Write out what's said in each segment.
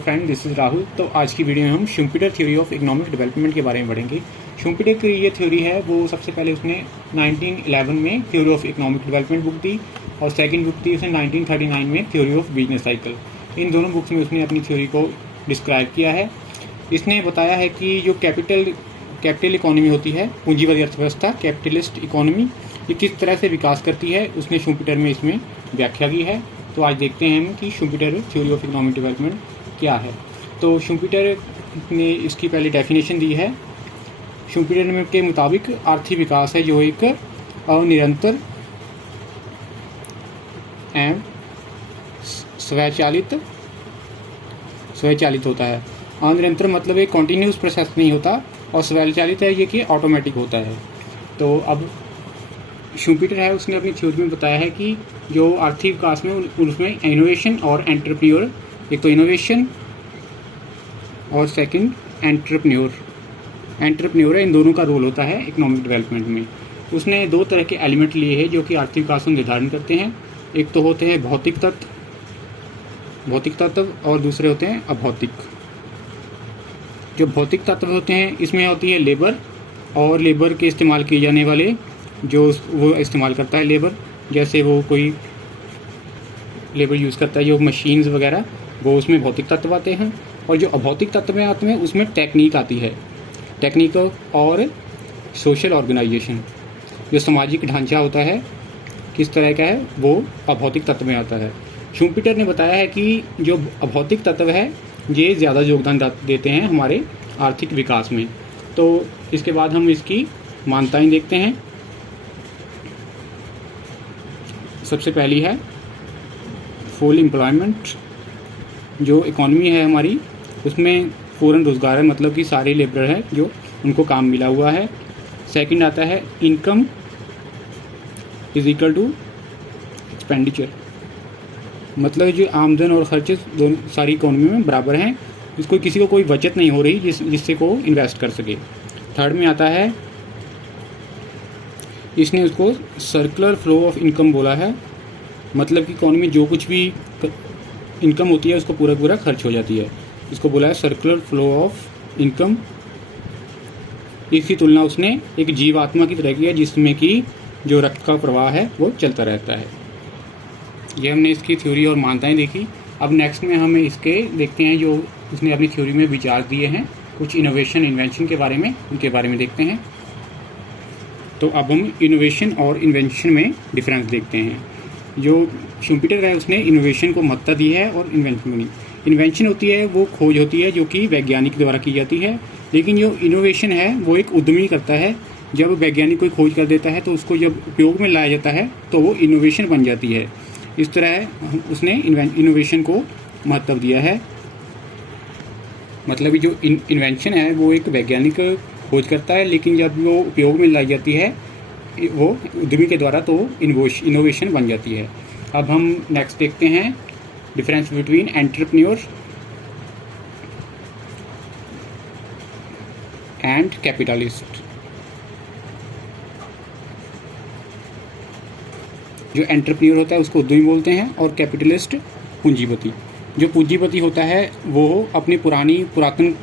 Friend, this is Rahul. तो आज की वीडियो में हम Schumpeter theory of economic development के बारे में पढ़ेंगे। शुम्पीटर की ये थ्योरी है वो सबसे पहले उसने 1911 में theory of economic development book दी और सेकंड बुक थी उसने 1939 में थ्योरी ऑफ बिजनेस साइकिल। इन दोनों बुक्स में उसने अपनी थ्योरी को डिस्क्राइब किया है। इसने बताया है कि जो कैपिटल इकोनॉमी होती है, पूंजीवादी अर्थव्यवस्था, कैपिटलिस्ट इकोनॉमी, ये किस तरह से विकास करती है, उसने शुम्पीटर में इसमें व्याख्या की है। तो आज देखते हैं हम कि Schumpeter theory of economic development क्या है। तो शुम्पीटर ने इसकी पहले डेफिनेशन दी है। शुम्पीटर के मुताबिक आर्थिक विकास है जो एक अनिरंतर एवं स्वचालित होता है। अनिरंतर मतलब एक कॉन्टीन्यूस प्रोसेस नहीं होता और स्वचालित है ये कि ऑटोमेटिक होता है। तो अब शुम्पीटर है उसने अपनी थ्योरी में बताया है कि जो आर्थिक विकास में उसमें इनोवेशन और एंटरप्रेन्योर, एक तो इनोवेशन और सेकंड एंटरप्रेन्योर है, इन दोनों का रोल होता है इकोनॉमिक डेवलपमेंट में। उसने दो तरह के एलिमेंट लिए हैं जो कि आर्थिक विकास को निर्धारण करते हैं। एक तो होते हैं भौतिक तत्व और दूसरे होते हैं अभौतिक। जो भौतिक तत्व होते हैं इसमें होती है लेबर और लेबर के इस्तेमाल किए जाने वाले जो वो इस्तेमाल करता है लेबर, जैसे वो कोई लेबर यूज़ करता है जो मशीन्स वगैरह, वो उसमें भौतिक तत्व आते हैं। और जो अभौतिक तत्व में आते हैं उसमें टेक्निक आती है, टेक्निक और सोशल ऑर्गेनाइजेशन, जो सामाजिक ढांचा होता है किस तरह का है, वो अभौतिक तत्व में आता है। शुम्पीटर ने बताया है कि जो अभौतिक तत्व है ये ज़्यादा योगदान देते हैं हमारे आर्थिक विकास में। तो इसके बाद हम इसकी मान्यताएं देखते हैं। सबसे पहली है फुल एम्प्लॉयमेंट। जो इकॉनमी है हमारी उसमें पूर्ण रोज़गार है, मतलब कि सारे लेबर हैं जो उनको काम मिला हुआ है। सेकंड आता है income is equal to expenditure, मतलब जो आमदन और खर्चे दोनों सारी इकोनॉमी में बराबर हैं, इसको किसी को कोई बचत नहीं हो रही जिससे को इन्वेस्ट कर सके। थर्ड में आता है, इसने उसको सर्कुलर फ्लो ऑफ इनकम बोला है, मतलब कि इकोनॉमी जो कुछ भी इनकम होती है उसको पूरा खर्च हो जाती है, इसको बोला है सर्कुलर फ्लो ऑफ इनकम। इसकी तुलना उसने एक जीवात्मा की तरह की है जिसमें कि जो रक्त का प्रवाह है वो चलता रहता है। ये हमने इसकी थ्योरी और मान्यताएं देखी। अब नेक्स्ट में हम इसके देखते हैं जो उसने अपनी थ्योरी में विचार दिए हैं, कुछ इनोवेशन इन्वेंशन के बारे में, उनके बारे में देखते हैं। तो अब हम इनोवेशन और इन्वेंशन में डिफरेंस देखते हैं। जो शुम्पीटर है उसने इनोवेशन को महत्ता दी है और इन्वेंशन को नहीं। इन्वेंशन होती है वो खोज होती है जो कि वैज्ञानिक द्वारा की जाती है, लेकिन जो इनोवेशन है वो एक उद्यमी करता है। जब वैज्ञानिक कोई खोज कर देता है तो उसको जब उपयोग में लाया जाता है तो वो इनोवेशन बन जाती है। इस तरह उसने इनोवेशन को महत्व दिया है। मतलब जो इन्वेंशन है वो एक वैज्ञानिक खोज करता है, लेकिन जब वो उपयोग में लाई जाती है वो उद्यमी के द्वारा तो इनोवेशन बन जाती है। अब हम नेक्स्ट देखते हैं difference between entrepreneur and capitalist. जो एंटरप्रेन्योर होता है उसको उद्यमी बोलते हैं और कैपिटलिस्ट पूंजीपति। जो पूंजीपति होता है वो अपनी पुरातन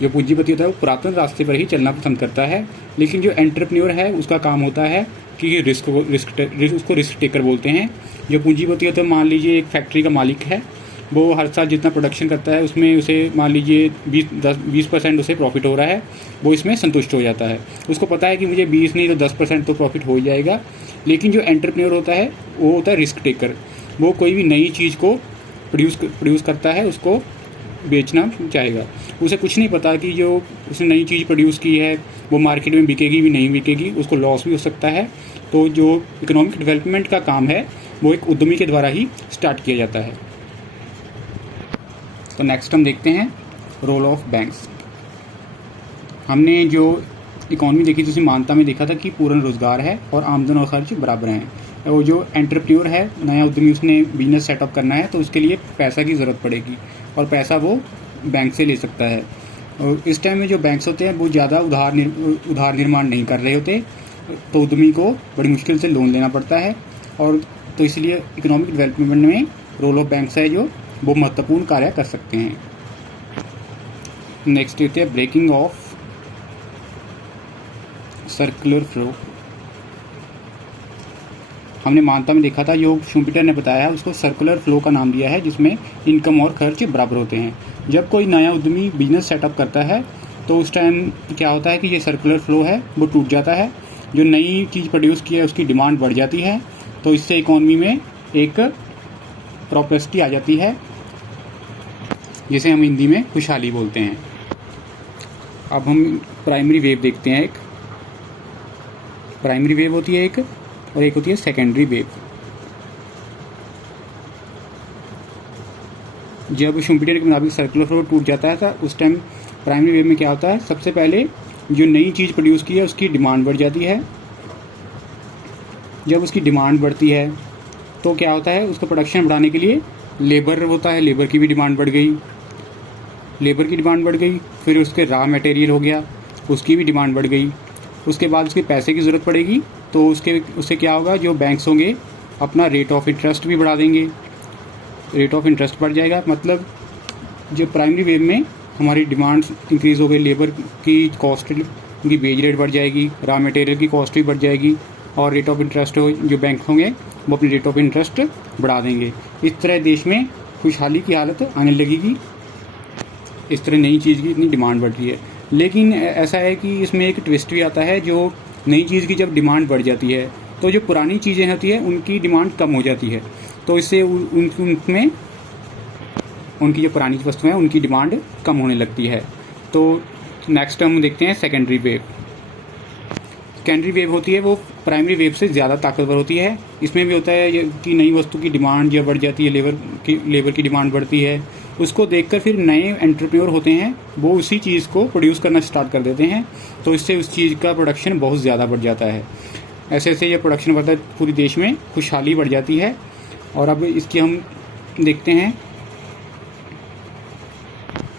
जो पूंजीपति होता है वो पुरातन रास्ते पर ही चलना पसंद करता है, लेकिन जो एंटरप्रेन्योर है उसका काम होता है कि उसको रिस्क टेकर बोलते हैं। जो पूंजीपति होता है, मान लीजिए एक फैक्ट्री का मालिक है, वो हर साल जितना प्रोडक्शन करता है उसमें उसे मान लीजिए 20% उसे प्रॉफिट हो रहा है, वो इसमें संतुष्ट हो जाता है। उसको पता है कि मुझे 20 नहीं तो 10% तो प्रॉफिट हो ही जाएगा। लेकिन जो एंटरप्रेन्योर होता है वो होता है रिस्क टेकर। वो कोई भी नई चीज़ को प्रोड्यूस करता है, उसको बेचना चाहेगा। उसे कुछ नहीं पता कि जो उसने नई चीज़ प्रोड्यूस की है वो मार्केट में बिकेगी भी नहीं बिकेगी, उसको लॉस भी हो सकता है। तो जो इकोनॉमिक डेवलपमेंट का काम है वो एक उद्यमी के द्वारा ही स्टार्ट किया जाता है। तो नेक्स्ट हम देखते हैं रोल ऑफ बैंक्स। हमने जो इकोनॉमी देखी थी उसमें मान्यता में देखा था कि पूर्ण रोजगार है और आमदन और खर्च बराबर हैं। वो जो एंटरप्रेन्योर है, नया उद्यमी, उसने बिजनेस सेटअप करना है तो उसके लिए पैसा की ज़रूरत पड़ेगी और पैसा वो बैंक से ले सकता है। और इस टाइम में जो बैंक्स होते हैं वो ज़्यादा उधार निर्माण नहीं कर रहे होते, तो उद्यमी को बड़ी मुश्किल से लोन लेना पड़ता है। और तो इसलिए इकोनॉमिक डेवलपमेंट में रोल ऑफ बैंक्स है जो वो महत्वपूर्ण कार्य कर सकते हैं। नेक्स्ट देखते हैं ब्रेकिंग ऑफ सर्कुलर फ्लो। हमने मानता में देखा था, जो शुम्पीटर ने बताया उसको सर्कुलर फ्लो का नाम दिया है, जिसमें इनकम और खर्च बराबर होते हैं। जब कोई नया उद्यमी बिजनेस सेटअप करता है तो उस टाइम क्या होता है कि ये सर्कुलर फ्लो है वो टूट जाता है। जो नई चीज़ प्रोड्यूस की है उसकी डिमांड बढ़ जाती है, तो इससे इकोनॉमी में एक प्रॉस्पेरिटी आ जाती है, जिसे हम हिंदी में खुशहाली बोलते हैं। अब हम प्राइमरी वेव देखते हैं। एक प्राइमरी वेव होती है एक, और एक होती है सेकेंडरी वेव। जब शुम्पीटर के मुताबिक सर्कुलर फ्लो टूट जाता है उस टाइम प्राइमरी वेव में क्या होता है, सबसे पहले जो नई चीज़ प्रोड्यूस की है उसकी डिमांड बढ़ जाती है। जब उसकी डिमांड बढ़ती है तो क्या होता है, उसको प्रोडक्शन बढ़ाने के लिए लेबर होता है, लेबर की भी डिमांड बढ़ गई, लेबर की डिमांड बढ़ गई। फिर उसके रॉ मटेरियल हो गया, उसकी भी डिमांड बढ़ गई। उसके बाद उसके पैसे की ज़रूरत पड़ेगी, तो उससे क्या होगा, जो बैंक्स होंगे अपना रेट ऑफ इंटरेस्ट भी बढ़ा देंगे। रेट ऑफ इंटरेस्ट बढ़ जाएगा, मतलब जो प्राइमरी वेव में हमारी डिमांड इंक्रीज़ हो गई, लेबर की कॉस्ट, उनकी वेज रेट बढ़ जाएगी, रॉ मटेरियल की कॉस्ट भी बढ़ जाएगी, और रेट ऑफ इंटरेस्ट जो बैंक होंगे वो अपनी रेट ऑफ इंटरेस्ट बढ़ा देंगे। इस तरह देश में खुशहाली की हालत आने लगेगी। इस तरह नई चीज़ की इतनी डिमांड बढ़ रही है। लेकिन ऐसा है कि इसमें एक ट्विस्ट भी आता है, जो नई चीज़ की जब डिमांड बढ़ जाती है तो जो पुरानी चीज़ें होती है उनकी डिमांड कम हो जाती है, तो इससे उनमें उनकी जो पुरानी वस्तुएं हैं उनकी डिमांड कम होने लगती है। तो नेक्स्ट हम देखते हैं सेकेंडरी वेव। सेकेंडरी वेव होती है वो प्राइमरी वेव से ज़्यादा ताकतवर होती है। इसमें भी होता है कि नई वस्तु की डिमांड जब बढ़ जाती है, लेबर की डिमांड बढ़ती है, उसको देखकर फिर नए एंटरप्रेन्योर होते हैं, वो उसी चीज़ को प्रोड्यूस करना स्टार्ट कर देते हैं, तो इससे उस चीज़ का प्रोडक्शन बहुत ज़्यादा बढ़ जाता है। ऐसे ऐसे ये प्रोडक्शन बढ़ता है, पूरी देश में खुशहाली बढ़ जाती है। और अब इसकी हम देखते हैं,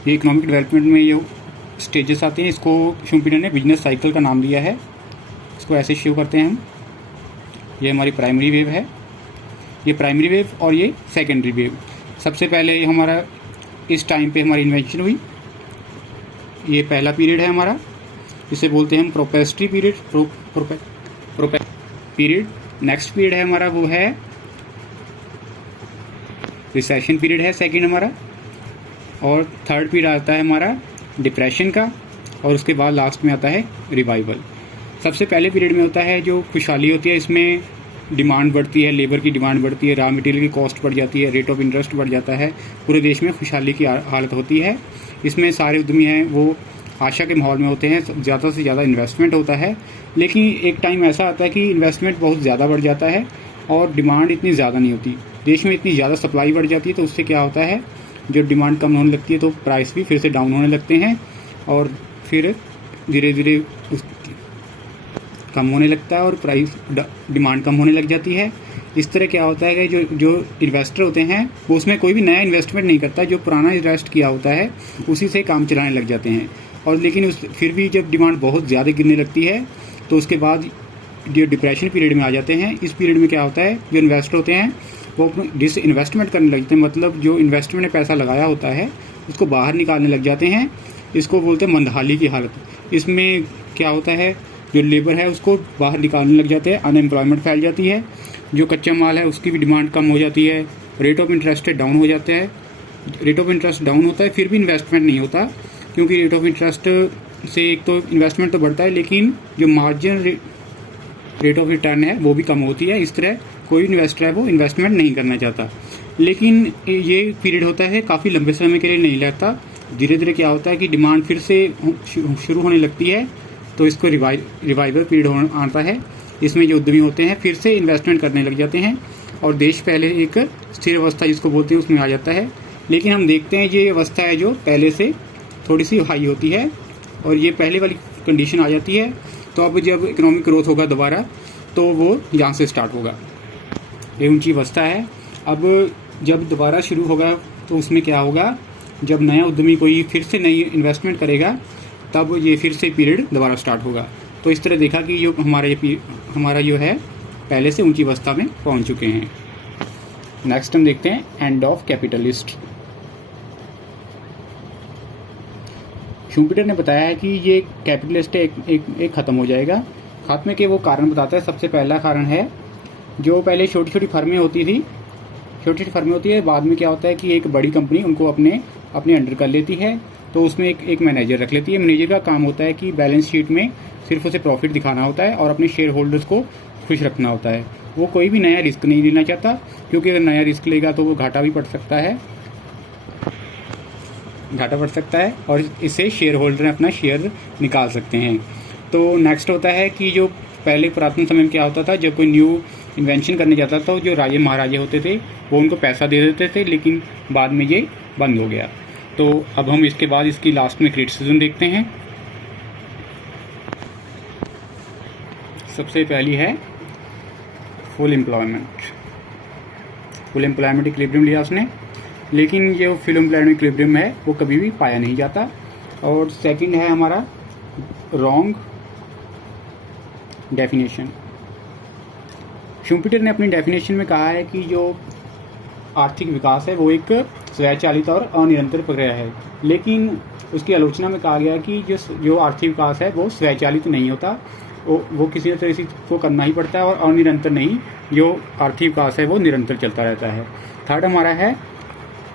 ये इकोनॉमिक डेवलपमेंट में ये स्टेजेस आते हैं, इसको शुम्पीटर ने बिजनेस साइकिल का नाम दिया है। इसको ऐसे शो करते हैं हम, ये हमारी प्राइमरी वेव है, ये प्राइमरी वेव और ये सेकेंडरी वेव। सबसे पहले ये हमारा इस टाइम पे हमारी इन्वेंशन हुई, ये पहला पीरियड है हमारा, इसे बोलते हैं हम प्रोस्पेरिटी पीरियड। नेक्स्ट पीरियड है हमारा वो है रिसेशन पीरियड है सेकंड हमारा, और थर्ड पीरियड आता है हमारा डिप्रेशन का, और उसके बाद लास्ट में आता है रिवाइवल। सबसे पहले पीरियड में होता है जो खुशहाली होती है, इसमें डिमांड बढ़ती है, लेबर की डिमांड बढ़ती है, रॉ मटेरियल की कॉस्ट बढ़ जाती है, रेट ऑफ इंटरेस्ट बढ़ जाता है, पूरे देश में खुशहाली की हालत होती है। इसमें सारे उद्यमी हैं वो आशा के माहौल में होते हैं, ज़्यादा से ज़्यादा इन्वेस्टमेंट होता है। लेकिन एक टाइम ऐसा आता है कि इन्वेस्टमेंट बहुत ज़्यादा बढ़ जाता है और डिमांड इतनी ज़्यादा नहीं होती, देश में इतनी ज़्यादा सप्लाई बढ़ जाती है, तो उससे क्या होता है, जो डिमांड कम होने लगती है तो प्राइस भी फिर से डाउन होने लगते हैं, और फिर धीरे धीरे कम होने लगता है और प्राइस डिमांड कम होने लग जाती है। इस तरह क्या होता है कि जो इन्वेस्टर होते हैं वो उसमें कोई भी नया इन्वेस्टमेंट नहीं करता, जो पुराना इन्वेस्ट किया होता है उसी से काम चलाने लग जाते हैं। और लेकिन फिर भी जब डिमांड बहुत ज़्यादा गिरने लगती है तो उसके बाद जो डिप्रेशन पीरियड में आ जाते हैं। इस पीरियड में क्या होता है, जो इन्वेस्टर होते हैं वो अपना डिस इन्वेस्टमेंट करने लगते हैं, मतलब जो इन्वेस्टमेंट ने पैसा लगाया होता है उसको बाहर निकालने लग जाते हैं। इसको बोलते हैं मंदहाली की हालत। इसमें क्या होता है, जो लेबर है उसको बाहर निकालने लग जाते हैं, अनएम्प्लॉयमेंट फैल जाती है, जो कच्चा माल है उसकी भी डिमांड कम हो जाती है, रेट ऑफ इंटरेस्ट डाउन हो जाता है। रेट ऑफ इंटरेस्ट डाउन होता है फिर भी इन्वेस्टमेंट नहीं होता, क्योंकि रेट ऑफ इंटरेस्ट से एक तो इन्वेस्टमेंट तो बढ़ता है लेकिन जो मार्जिन रेट ऑफ रिटर्न है वो भी कम होती है। इस तरह कोई इन्वेस्टर है वो इन्वेस्टमेंट नहीं करना चाहता। लेकिन ये पीरियड होता है काफ़ी लंबे समय के लिए नहीं लगता, धीरे धीरे क्या होता है कि डिमांड फिर से शुरू होने लगती है, तो इसको रिवाइवल पीरियड आता है। इसमें जो उद्यमी होते हैं फिर से इन्वेस्टमेंट करने लग जाते हैं और देश पहले एक स्थिर अवस्था जिसको बोलते हैं उसमें आ जाता है। लेकिन हम देखते हैं ये अवस्था है जो पहले से थोड़ी सी हाई होती है और ये पहले वाली कंडीशन आ जाती है। तो अब जब इकोनॉमिक ग्रोथ होगा दोबारा तो वो यहाँ से स्टार्ट होगा, ये ऊंची अवस्था है। अब जब दोबारा शुरू होगा तो उसमें क्या होगा, जब नया उद्यमी कोई फिर से नई इन्वेस्टमेंट करेगा तब ये फिर से पीरियड दोबारा स्टार्ट होगा। तो इस तरह देखा कि जो हमारा जो है पहले से ऊंची अवस्था में पहुंच चुके हैं। नेक्स्ट हम देखते हैं एंड ऑफ कैपिटलिस्ट। शुम्पीटर ने बताया है कि ये कैपिटलिस्ट एक ख़त्म हो जाएगा। खात्मे के वो कारण बताता है। सबसे पहला कारण है, जो पहले छोटी छोटी फर्में होती थी, छोटी छोटी फर्में होती है, बाद में क्या होता है कि एक बड़ी कंपनी उनको अपने अंडर कर लेती है, तो उसमें एक मैनेजर रख लेती है। मैनेजर का काम होता है कि बैलेंस शीट में सिर्फ उसे प्रॉफिट दिखाना होता है और अपने शेयर होल्डर्स को खुश रखना होता है। वो कोई भी नया रिस्क नहीं लेना चाहता, क्योंकि अगर नया रिस्क लेगा तो वो घाटा भी पड़ सकता है और इससे शेयर होल्डर अपना शेयर निकाल सकते हैं। तो नेक्स्ट होता है कि जो पहले पुरातन समय में क्या होता था, जब कोई न्यू इन्वेंशन करने जाता था, जो राजे महाराजे होते थे वो उनको पैसा दे देते थे, लेकिन बाद में ये बंद हो गया। तो अब हम इसके बाद इसकी लास्ट में क्रिटिसिज्म देखते हैं। सबसे पहली है फुल एम्प्लॉयमेंट इक्विलिब्रियम लिया उसने, लेकिन जो फुल एम्प्लॉयमेंट इक्विलिब्रियम है वो कभी भी पाया नहीं जाता। और सेकंड है हमारा रॉन्ग डेफिनेशन। शुम्पीटर ने अपनी डेफिनेशन में कहा है कि जो आर्थिक विकास है वो एक स्वचालित और अनिरंतर प्रक्रिया है, लेकिन उसकी आलोचना में कहा गया कि जो आर्थिक विकास है वो स्वचालित नहीं होता, वो किसी तरह से को करना ही पड़ता है, और अनिरंतर नहीं, जो आर्थिक विकास है वो निरंतर चलता रहता है। थर्ड हमारा है,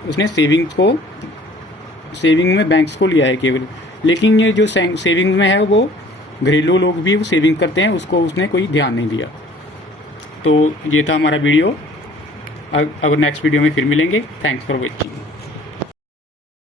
उसने सेविंग में बैंक्स को लिया है केवल, लेकिन ये जो सेविंग में है वो घरेलू लोग भी वो सेविंग करते हैं, उसको उसने कोई ध्यान नहीं दिया। तो ये था हमारा वीडियो। अगर नेक्स्ट वीडियो में फिर मिलेंगे। Thanks for watching.